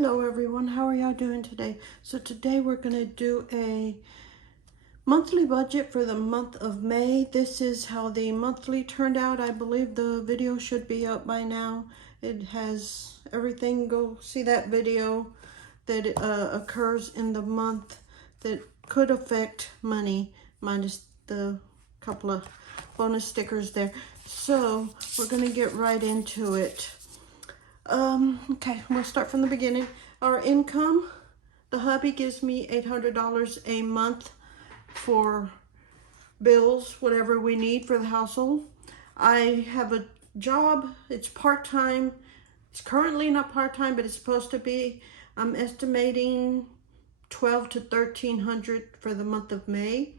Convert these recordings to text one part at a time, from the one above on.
Hello everyone, how are y'all doing today? So today we're going to do a monthly budget for the month of May. This is how the monthly turned out. I believe the video should be up by now. It has everything. Go see that video that occurs in the month that could affect money, minus the couple of bonus stickers there. So we're going to get right into it. Okay, we'll start from the beginning. Our income, the hubby gives me $800 a month for bills, whatever we need for the household. I have a job, it's part-time. It's currently not part-time, but it's supposed to be. I'm estimating $1,200 to $1,300 for the month of May.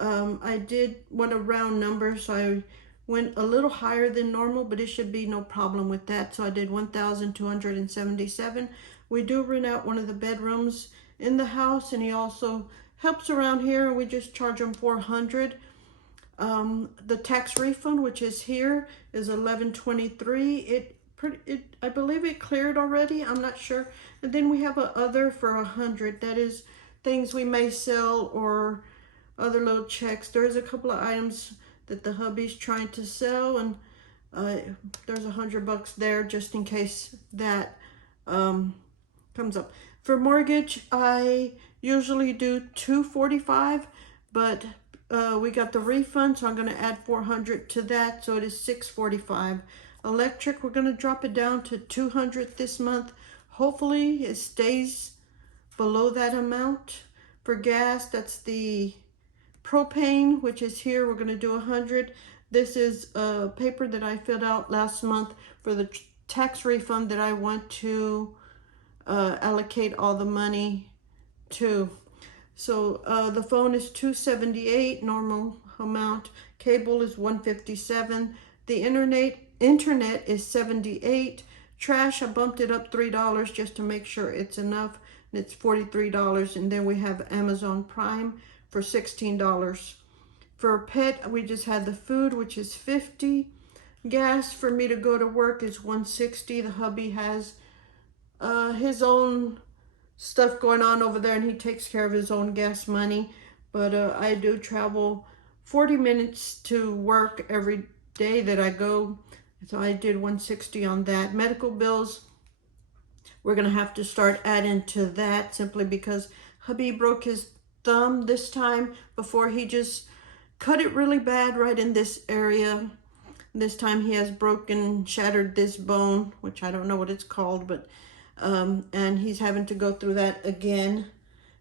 I did want a round number, so I went a little higher than normal, but it should be no problem with that. So I did 1,277. We do rent out one of the bedrooms in the house, and he also helps around here, and we just charge him $400. The tax refund, which is here, is $11.23. I believe it cleared already. I'm not sure. And then we have a other for $100. That is things we may sell or other little checks. There's a couple of items that the hubby's trying to sell, and there's $100 there just in case that comes up. For mortgage, I usually do $245, but we got the refund, so I'm going to add $400 to that, so it is $645. Electric, we're going to drop it down to $200 this month. Hopefully it stays below that amount. For gas, that's the propane, which is here. We're going to do 100. This is a paper that I filled out last month for the tax refund that I want to allocate all the money to. So the phone is $278, normal amount. Cable is $157. The internet is $78. Trash, I bumped it up $3 just to make sure it's enough. And it's $43. And then we have Amazon Prime for $16. For a pet, we just had the food, which is $50. Gas for me to go to work is $160. The hubby has his own stuff going on over there, and he takes care of his own gas money. But I do travel 40 minutes to work every day that I go, so I did $160 on that. Medical bills, we're gonna have to start adding to that simply because hubby broke his thumb this time. Before, he just cut it really bad right in this area. This time he has shattered this bone, which I don't know what it's called, but and he's having to go through that again.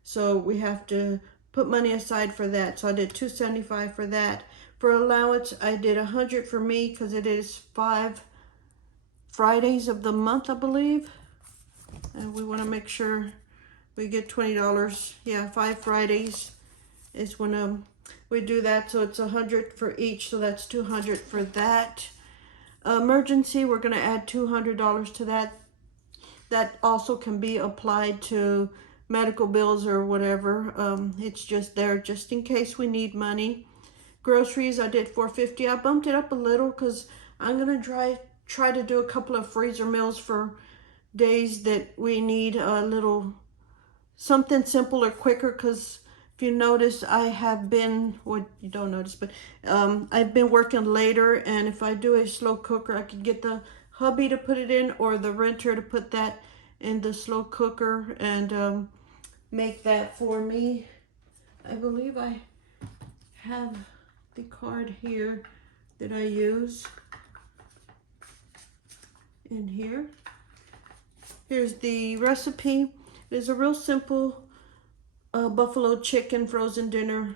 So we have to put money aside for that. So I did $275 for that. For allowance, I did $100 for me because it is 5 Fridays of the month, I believe. And we want to make sure we get $20. Yeah, 5 Fridays is when we do that. So it's $100 for each. So that's $200 for that. Emergency, we're going to add $200 to that. That also can be applied to medical bills or whatever. It's just there just in case we need money. Groceries, I did $450. I bumped it up a little because I'm going to try to do a couple of freezer meals for days that we need a little something simple or quicker, because if you notice, I have been, well, you don't notice, but I've been working later, and if I do a slow cooker, I could get the hubby to put it in or the renter to put that in the slow cooker and make that for me. I believe I have the card here that I use in here. Here's the recipe. It is a real simple buffalo chicken frozen dinner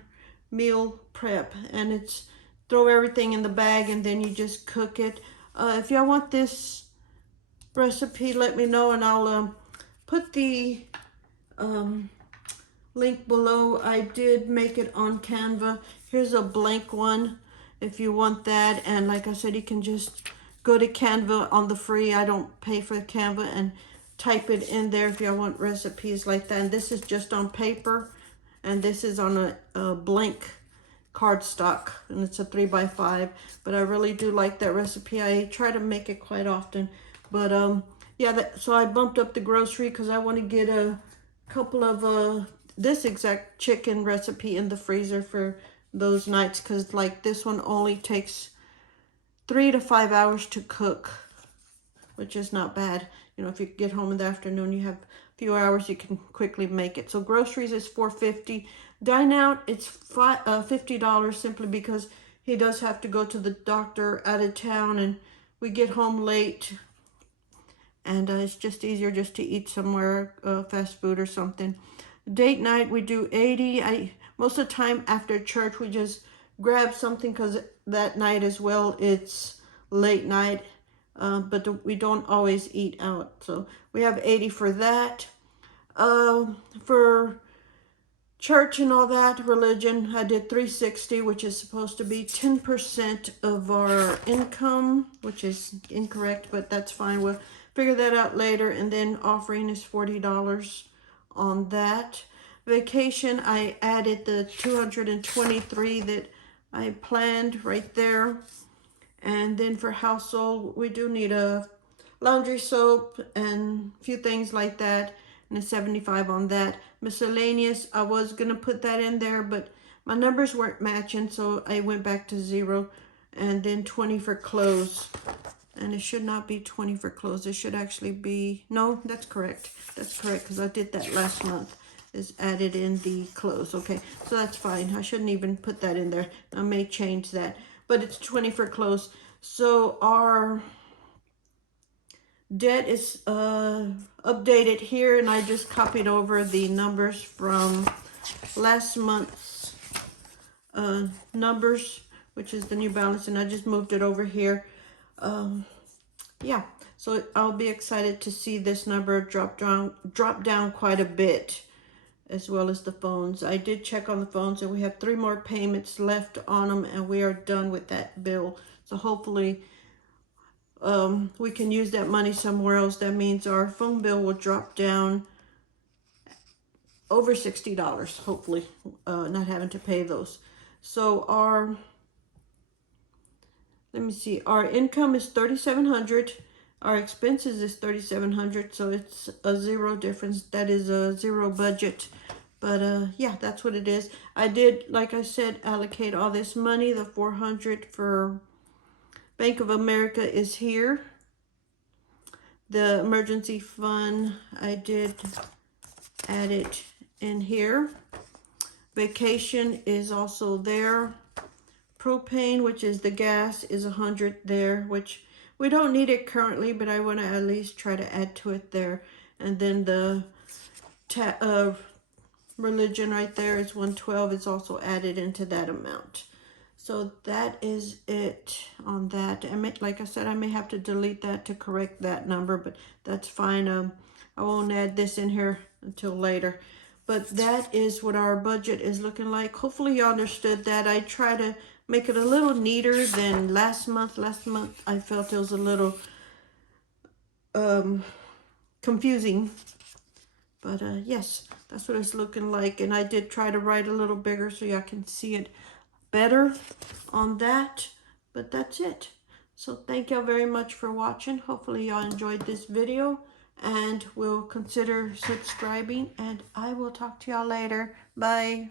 meal prep, and it's throw everything in the bag and then you just cook it. If y'all want this recipe, let me know, and I'll put the link below. I did make it on Canva. Here's a blank one if you want that, and like I said, you can just go to Canva on the free. I don't pay for Canva, and type it in there if y'all want recipes like that. And this is just on paper, and this is on a blank cardstock, and it's a 3x5. But I really do like that recipe. I try to make it quite often. But Yeah, so I bumped up the grocery because I want to get a couple of this exact chicken recipe in the freezer for those nights, because like this one only takes 3 to 5 hours to cook, which is not bad. You know, if you get home in the afternoon, you have a few hours, you can quickly make it. So groceries is $4.50. Dine out, it's $50 simply because he does have to go to the doctor out of town, and we get home late, and it's just easier just to eat somewhere, fast food or something. Date night, we do 80. Most of the time after church, we just grab something because that night as well, it's late night. But we don't always eat out. So we have 80 for that. For church and all that, religion, I did 360, which is supposed to be 10% of our income, which is incorrect, but that's fine. We'll figure that out later. And then offering is $40 on that. Vacation, I added the 223 that I planned right there. And then for household, we do need a laundry soap and a few things like that, and a 75 on that. Miscellaneous, I was gonna put that in there, but my numbers weren't matching, so I went back to 0. And then 20 for clothes, and it should not be 20 for clothes. It should actually be, no, that's correct. That's correct, because I did that last month. Is added in the clothes. Okay, so that's fine. I shouldn't even put that in there. I may change that, but it's 20 for clothes. So our debt is updated here, and I just copied over the numbers from last month's numbers, which is the new balance, and I just moved it over here. Yeah, so I'll be excited to see this number drop down quite a bit, as well as the phones. I did check on the phones, and we have 3 more payments left on them, and we are done with that bill. So hopefully we can use that money somewhere else. That means our phone bill will drop down over $60, hopefully, not having to pay those. So let me see, our income is $3,700. Our expenses is $3,700, so it's a 0 difference. That is a 0 budget. But yeah, that's what it is. I did, like I said, allocate all this money. The $400 for Bank of America is here. The emergency fund, I did add it in here. Vacation is also there. Propane, which is the gas, is 100 there, which we don't need it currently, but I want to at least try to add to it there. And then the religion right there is 112. It's also added into that amount. So that is it on that. Like I said, I may have to delete that to correct that number, but that's fine. I won't add this in here until later. But that is what our budget is looking like. Hopefully you understood that. I try to make it a little neater than last month. Last month I felt it was a little confusing. But yes, that's what it's looking like. And I did try to write a little bigger so y'all can see it better on that. But that's it. So thank y'all very much for watching. Hopefully y'all enjoyed this video, and will consider subscribing, and I will talk to y'all later. Bye.